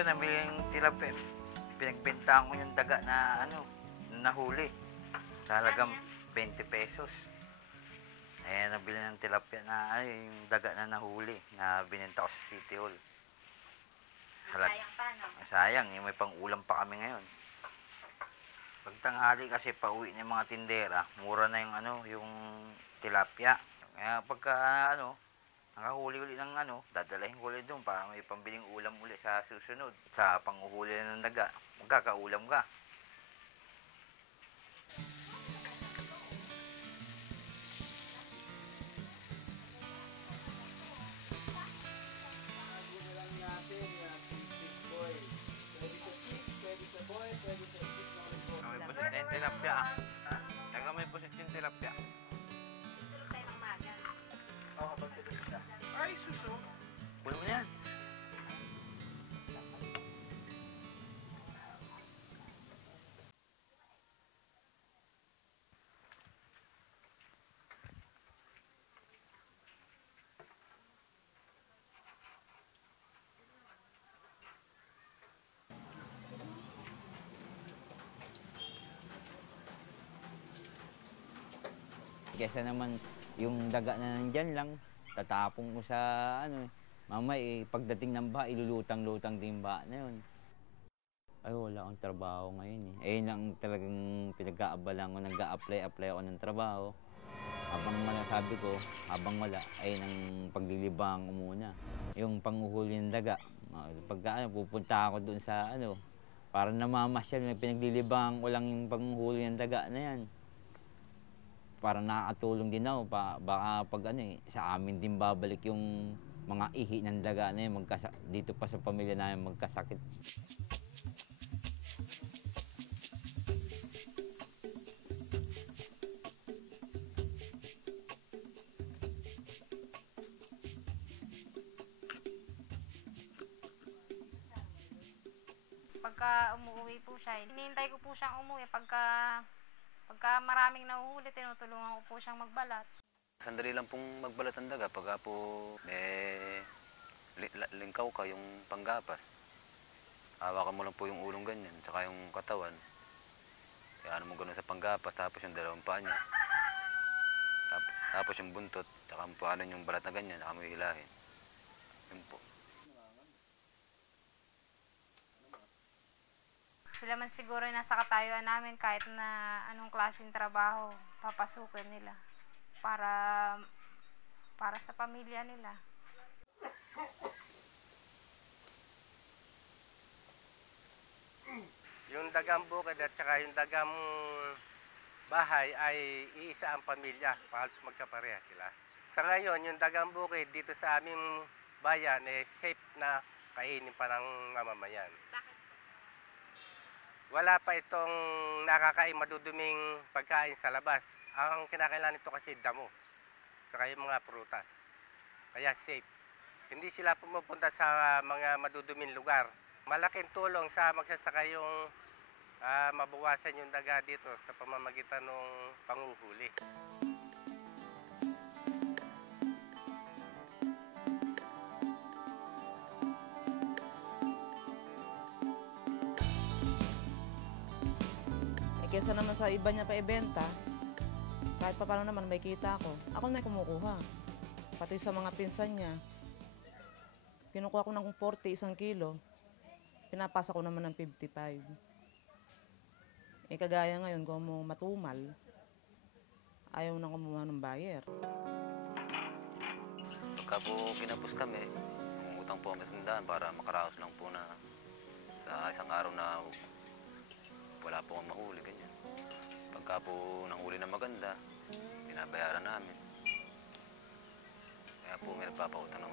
Ito, nabili yung tilapia. Pinagbentahan ko yung daga na nahuli. Sa halagang 20 pesos. Eh, nabili ng tilapia na, yung daga na nahuli na binenta ko sa City Hall. Sayang pa, no? Sayang, may pang-ulam pa kami ngayon. Pagtanghali kasi pauwi ng mga tindera, mura na yung tilapia. Kaya pagka nakahuli uli ng dadalahin ko ulit doon para may pambiling ulam uli sa susunod. Sa panguhuli ng daga, magkakaulam ka. May pusit na yung tilapia. Taga may pusit yung tilapia. Tulog tayo ng maga. Oo, pagtulog siya. Ay, suso. Pulo mo yan. Kesa naman yung daga na nandyan lang, tatapong ko sa mamay pagdating ng baha, ilulutang-lutang din yung baha na yun. Ay, wala akong trabaho ngayon eh. Ayun ang talagang pinag-aabalan ko, nag-a-apply ako ng trabaho. Habang sabi ko, habang wala, ayun ang paglilibang ko muna. Yung panguhuli ng daga, pagka pupunta ako doon sa para namamasyal, pinaglilibang ko lang yung panguhuli ng daga na yan. Para nakakatulong din ako, baka pag sa amin din babalik yung mga ihi ng daga na yun, dito pa sa pamilya namin magkasakit. Pagka umuwi po siya, hinihintay ko po siyang umuwi. Pagka maraming nahuhuli, tinutulungan ko po siyang magbalat. Sandali lang pong magbalat ang daga pagka po lingkaw ka yung panggapas. Hawakan mo lang po yung ulong ganyan, tsaka yung katawan. Kaya mo gano'n sa panggapas, tapos yung dalawang paa niya. Tapos yung buntot, tsaka yung balat na ganyan, tsaka mo hilahin. Yun po. Sila man siguro nasa katayuan namin kahit na anong klaseng trabaho, papasukin nila para sa pamilya nila. Yung dagang bukid at saka yung dagang bahay ay iisa ang pamilya, halos magkapareha sila. Sa ngayon, yung dagang bukid dito sa aming bayan safe na kainin pa ng mamamayan. Bakit? Wala pa itong nakakain maduduming pagkain sa labas. Ang kinakailangan nito kasi damo, saka yung mga prutas. Kaya safe. Hindi sila pumupunta sa mga maduduming lugar. Malaking tulong sa magsasaka yung mabawasan yung daga dito sa pamamagitan ng panguhuli. Kesa naman sa iba niya pa ibenta, kahit pa paano naman may kita ako, ako na kumukuha. Pati sa mga pinsan niya, kinukuha ko ng 40 isang kilo, pinapasa ko naman ng 55. Kagaya ngayon, kung mo matumal, ayaw na kumuha ng buyer. Pagka po kinapos kami, umutang po kami sa tindahan para makaraos lang po na sa isang araw na wala po akong mahuli, ganyan. Pagka po nanghuli na maganda, binabayaran namin. Kaya po may nagpapautang ng